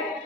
right?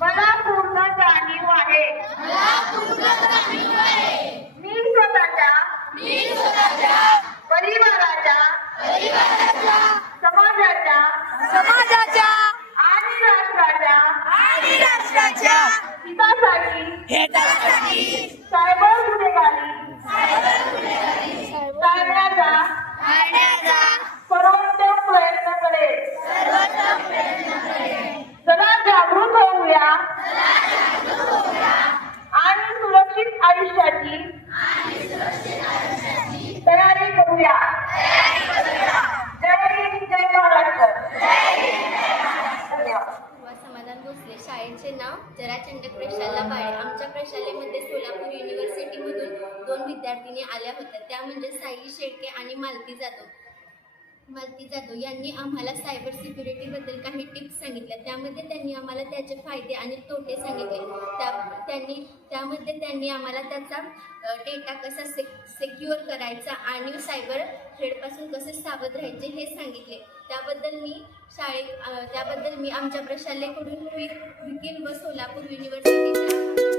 मला पूर्ण जाणीव आहे. मी स्वतःच्या परिवाराच्या समाजाच्या समाजाच्या आणि राष्ट्राच्या आणि राष्ट्राच्या हितासाठी नाव जराचंद प्रशाला बाळे आमच्या प्रशालेमध्ये सोलापूर युनिव्हर्सिटीमधून दोन विद्यार्थिनी आल्या होत्या. त्या म्हणजे साई शेळके आणि मालती जाधव. मालती जाधव यांनी आम्हाला सायबर सिक्युरिटीबद्दल सांगितल्या त्यामध्ये त्यांनी आम्हाला त्याचे फायदे आणि तोटे सांगितले. त्या त्यांनी त्यामध्ये त्यांनी आम्हाला त्याचा डेटा कसा से सेक्युअर करायचा आणि सायबर थ्रेडपासून कसे सावध राहायचे हे सांगितले. त्याबद्दल मी शाळे त्याबद्दल मी आमच्या प्रशालेकडून वि व सोलापूर युनिव्हर्सिटीच्या